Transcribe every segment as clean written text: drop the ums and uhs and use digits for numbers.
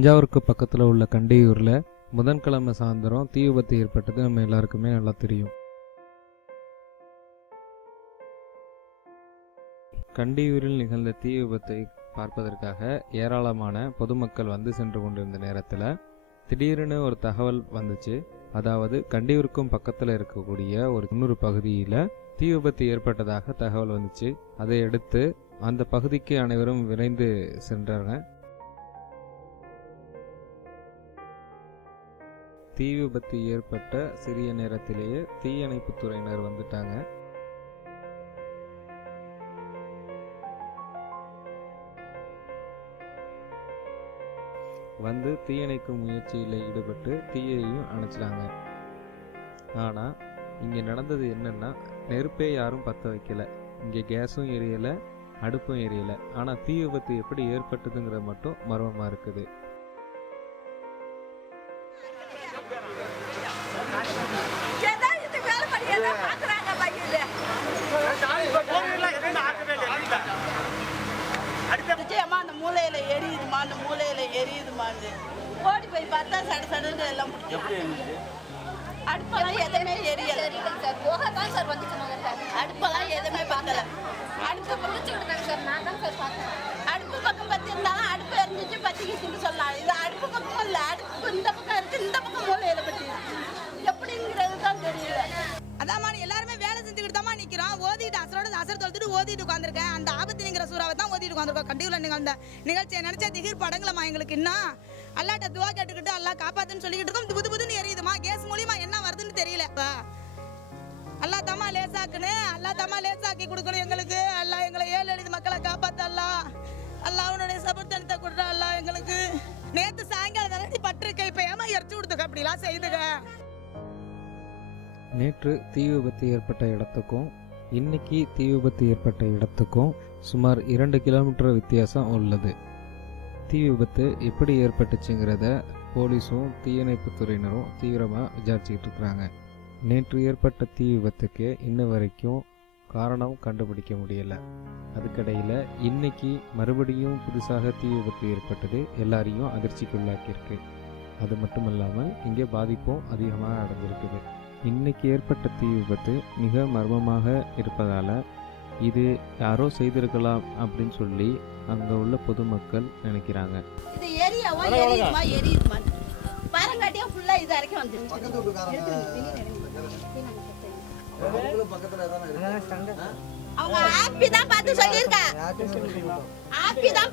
தஞ்சாவூருக்கு பக்கத்தில் உள்ள கண்டியூரில் புதன்கிழமை சாயந்தரம் தீ விபத்து ஏற்பட்டது நம்ம எல்லாருக்குமே நல்லா தெரியும். கண்டியூரில் நிகழ்ந்த தீ விபத்தை பார்ப்பதற்காக ஏராளமான பொதுமக்கள் வந்து சென்று கொண்டிருந்த நேரத்தில் திடீரென ஒரு தகவல் வந்துச்சு. அதாவது கண்டியூருக்கும் பக்கத்தில் இருக்கக்கூடிய ஒரு இன்னொரு பகுதியில் தீ விபத்து ஏற்பட்டதாக தகவல் வந்துச்சு. அதை அடுத்து அந்த பகுதிக்கு அனைவரும் விரைந்து சென்றாங்க. தீ விபத்து ஏற்பட்ட சிறிய நேரத்திலேயே தீயணைப்பு துறையினர் வந்துட்டாங்க. வந்து தீயணைக்கும் முயற்சியில் ஈடுபட்டு தீயையும் அணைச்சிட்டாங்க. ஆனால் இங்கே நடந்தது என்னன்னா, நெருப்பே யாரும் பற்ற வைக்கல, இங்கே கேஸும் எரியலை, அடுப்பும் எரியலை. ஆனால் தீ விபத்து எப்படி ஏற்பட்டதுங்கிறது மட்டும் மர்மமாக இருக்குது. அந்த மூலையில எரியுதுமான்னு ஓடி போய் பார்த்தா சட சடுன்னு எல்லாம் அடுப்பெல்லாம் எதுவுமே எரியல சார். போகத்தான் சார் வந்துச்சு. அடுப்பெல்லாம் எதுவுமே பார்க்கல. அடுப்பு முடிச்சு விட்டாங்க சார். நான் தான் சார் பார்த்தேன். அடுப்பு பக்கம் பற்றி இருந்தாலும் அடுப்பு எரிஞ்சிச்சு பற்றிக்கிச்சுன்னு சொல்லலாம். இது அடுப்பு பக்கம் இல்லை, அடுப்பு இந்த பக்கம் இருக்கு, இந்த பக்கம் மூலையில பற்றி எப்படிங்கிறது தான் தெரியல. அதாம்மா எல்லாருமே வேலை செஞ்சுக்கிட்டு தான் நிற்கிறோம். ஓதிட்டு அசர் தொழுத்துட்டு ஓதிட்டு உட்காந்துருக்கேன். அந்த ஆபத்துங்கிற சூறாவை தான் ஓதிட்டு உட்காந்துருக்கோம். கண்டிப்பாக நீங்கள் அந்த நிகழ்ச்சியை நினைச்சா திகிர் படங்களம்மா எங்களுக்கு. இன்னும் அல்லாட்ட துவா கேட்டுக்கிட்டு அல்லா காப்பாத்துன்னு சொல்லிக்கிட்டு இருக்கோம். புது புதுன்னு எரியுதுமா. கேஸ் மூலியமா என்ன வருதுன்னு தெரியல. அல்லா தம்மா லேசாக்குன்னு, அல்லா தம்மா லேசாக்கி கொடுக்கணும் எங்களுக்கு. அல்லா எங்களை 7 எழுதி மக்களை காப்பாத்த. அல்லா அவனுடைய சபர்த்தனத்தை கொடுறா. அல்லா எங்களுக்கு நேற்று சாயங்காலம் நினைச்சு பட்டிருக்க. இப்ப ஏமா எரிச்சு கொடுத்துக்க அப்படிலாம் செய்துங்க. நேற்று தீ விபத்து ஏற்பட்ட இடத்துக்கும் இன்னைக்கு தீ விபத்து ஏற்பட்ட இடத்துக்கும் சுமார் 2 கிலோமீட்டர் வித்தியாசம் உள்ளது. தீ விபத்து எப்படி ஏற்பட்டுச்சுங்கிறத போலீஸும் தீயணைப்பு துறையினரும் தீவிரமாக விசாரிச்சுக்கிட்டு இருக்கிறாங்க. நேற்று ஏற்பட்ட தீ விபத்துக்கு இன்ன வரைக்கும் காரணம் கண்டுபிடிக்க முடியல. அதுக்கடையில் இன்னைக்கு மறுபடியும் புதுசாக தீ விபத்து ஏற்பட்டது எல்லாரையும் அதிர்ச்சிக்குள்ளாக்கியிருக்கு. அது மட்டும் இல்லாமல் இங்கே பாதிப்பும் அதிகமாக அடைஞ்சிருக்குது. இன்னைக்கு ஏற்பட்ட தீ விபத்து மிக மர்மமாக இருப்பதால் இது யாரோ செய்திருக்கலாம் அப்படின்னு சொல்லி அங்கே உள்ள பொதுமக்கள் நினைக்கிறாங்க. இது எரியுதுமா பாரங்காட்டியும் ஃபுல்லா இது வரைக்கும் வந்துருச்சு. அவங்க ஆப்பி தான்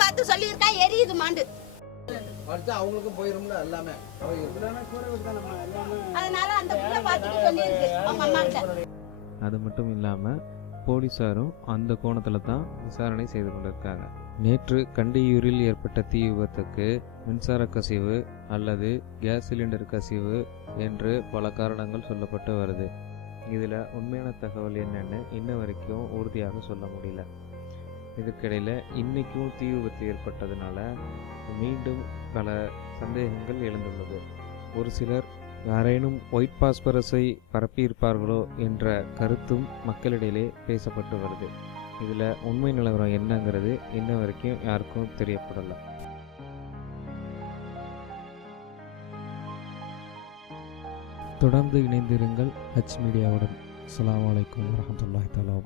பார்த்து சொல்லியிருக்கா எரியுதுமாண்டு. அவங்களுக்கும் போயிரும்ல எல்லாமே. அதனால அந்த புள்ள பார்த்துட்டு சொல்லியிருக்கு அவங்க அம்மாட்ட. அது மட்டும் இல்லாமல் போலீஸாரும் அந்த கோணத்தில் தான் விசாரணை செய்து கொண்டிருக்காங்க. நேற்று கண்டியூரில் ஏற்பட்ட தீ விபத்துக்கு மின்சார கசிவு அல்லது கேஸ் சிலிண்டர் கசிவு என்று பல காரணங்கள் சொல்லப்பட்டு வருது. இதில் உண்மையான தகவல் என்னன்னு இன்ன வரைக்கும் உறுதியாக சொல்ல முடியல. இதுக்கிடையில் இன்றைக்கும் தீ விபத்து ஏற்பட்டதுனால மீண்டும் பல சந்தேகங்கள் எழுந்துள்ளது. ஒரு சிலர் யாரேனும் ஒயிட் பாஸ்பரஸை பரப்பியிருப்பார்களோ என்ற கருத்தும் மக்களிடையிலே பேசப்பட்டு வருது. இதில் உண்மை நிலவரம் என்னங்கிறது இன்ன வரைக்கும் யாருக்கும் தெரியப்படலை. தொடர்ந்து இணைந்திருங்கள் ஹச் மீடியாவுடன். அஸ்ஸலாமு அலைக்கும் வரஹ்மத்துல்லாஹி தஆலா.